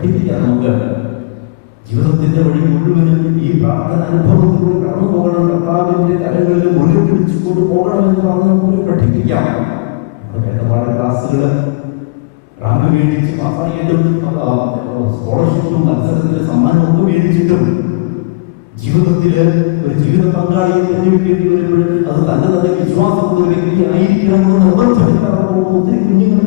പഠിപ്പിക്കാം. നമുക്ക് ജീവിതത്തിന്റെ വഴി മുഴുവനും ഈ പ്രാർത്ഥന അനുഭവത്തിലൂടെ കടന്നു പോകണം. കർത്താവിന്റെ കരങ്ങളിൽ മുഴുവൻ പിടിച്ചുകൊണ്ട് പോകണമെന്ന് പറഞ്ഞ് നമുക്ക് പഠിപ്പിക്കാം. നമ്മുടെ വേദപാഠ ക്ലാസ്സുകൾ റാങ്ക് മേടിച്ച് പാസ്സായിട്ടും സ്കോളർഷിപ്പും മത്സരത്തിന് സമ്മാനമൊക്കെ മേടിച്ചിട്ടും ജീവിതത്തില് ഒരു ജീവിത പങ്കാളിയെ തെരഞ്ഞെടുക്കേണ്ടി വരുമ്പോൾ അത് തന്റെ തന്നെ വിശ്വാസമുള്ള ഒരു വ്യക്തി ആയിരിക്കണമെന്ന് നിർബന്ധിക്കാതെ പോകുന്ന ഒത്തിരി കുഞ്ഞുങ്ങൾ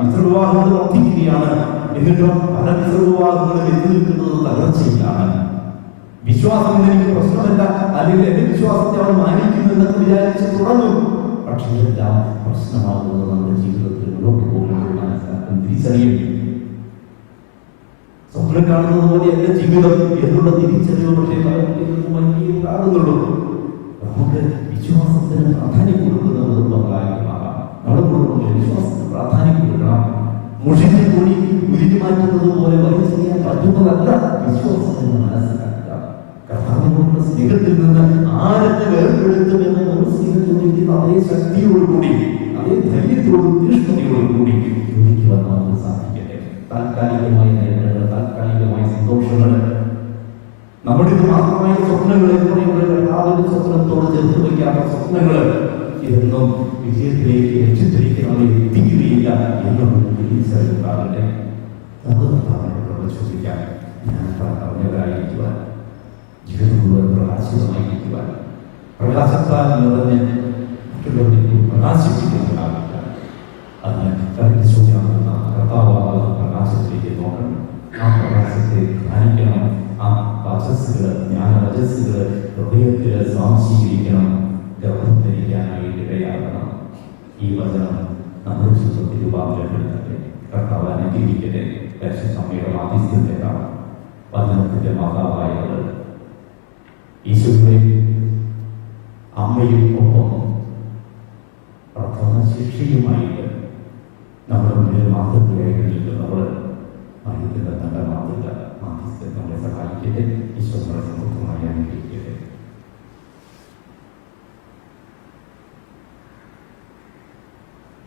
മിശ്രവിവാഹങ്ങൾ വർദ്ധിക്കുകയാണ്. എന്നിട്ടും പല മിശ്രവിവാഹങ്ങളിൽ എത്തി നിൽക്കുന്നത് തകർച്ചയിലാണ്. വിശ്വാസം എനിക്ക് പ്രശ്നമല്ല, അല്ലെങ്കിൽ എന്റെ വിശ്വാസത്തെ അവൾ മാനിക്കുന്നുണ്ടെന്ന് വിചാരിച്ച് തുടങ്ങും. പക്ഷേ എല്ലാം പ്രശ്നമാകുന്നത് നമ്മുടെ ജീവിതത്തിൽ മുന്നോട്ട് പോകുമ്പോൾ മനസ്സിലാക്കാൻ തിരിച്ചറിയും. സ്വപ്നം കാണുന്നത് പോലെ എന്റെ ജീവിതം എന്നുള്ള തിരിച്ചറിവ് പക്ഷേ ഉണ്ടാകുന്നുള്ളൂ. നമുക്ക് വിശ്വാസത്തിന് പ്രാധാന്യം കൊടുക്കുന്നത് നിർബന്ധമായിരിക്കുമാകാം. നമ്മുടെ കുടുംബത്തിൽ വിശ്വാസത്തിന് പ്രാധാന്യം കൊടുക്കണം. മുഷിനെ കൂടി ഉരുക്കി മാറ്റുന്നത് പോലെ വലിയ ചെയ്യാൻ പറ്റുന്നതല്ല വിശ്വാസത്തിന് മനസ്സിലാക്കുക. കർത്താവിനോടുള്ള സ്നേഹത്തിൽ നിന്ന് ആരൊക്കെ വേർപെടുത്തുമെന്ന് നമ്മൾ സ്നേഹത്തോടിക്കുന്ന അതേ ശക്തിയോടുകൂടി അതേ ധൈര്യത്തോടും തീഷ്ണതയോടുകൂടി ചോദിക്കുവാൻ നമുക്ക് സാധിക്കട്ടെ. താൽക്കാലികമായ നേട്ടങ്ങൾ, താൽക്കാലികമായ സന്തോഷങ്ങൾ, നമ്മുടെ ഇത് മാത്രമായ സ്വപ്നങ്ങൾ എന്ന് പറയുമ്പോൾ കർത്താവിന്റെ സ്വപ്നത്തോട് ചേർത്ത് വയ്ക്കാത്ത സ്വപ്നങ്ങൾ ഇതൊന്നും വിജയത്തിലേക്ക് ലക്ഷ്യത്തിലേക്ക് നമ്മളെ എത്തിക്കുകയില്ല എന്നും തിരിച്ചറിയുന്നതാകട്ടെ. നമുക്ക് കർത്താവിനോട് ചോദിക്കാം, ഞാൻ കർത്താവിൻ്റെതായിരിക്കുവാൻ, ജീവിതം മുഴുവൻ പ്രകാശിതമായിരിക്കുവാൻ, പ്രകാശത്താൽ നിറഞ്ഞ് മറ്റുള്ളവരിലേക്ക് പ്രകാശിപ്പിക്കുന്നതാകട്ടെ. അതിന് ചോദ്യമാകുന്ന കർത്താവാകുന്ന പ്രകാശത്തിലേക്ക് നോക്കണം. ആ പ്രകാശത്തെ ധ്യാനിക്കണം. ആ വചസ്സുകൾ, ജ്ഞാനവചസ്സുകൾ ഹൃദയത്തിൽ സ്വാംശീകരിക്കണം. ഗർഭം ധരിക്കാനായിട്ട് ഇടയാകണം. ഈ വചനം നമ്മുടെ ജീവിതത്തിൽ രൂപാന്തരപ്പെടുത്തട്ടെ. കർത്താവ് അനുഗ്രഹിക്കട്ടെ. പരിശുദ്ധ അമ്മയുടെ മാധ്യസ്ഥ്യത്തെക്കാണ് വചനത്തിന്റെ മാതാവായ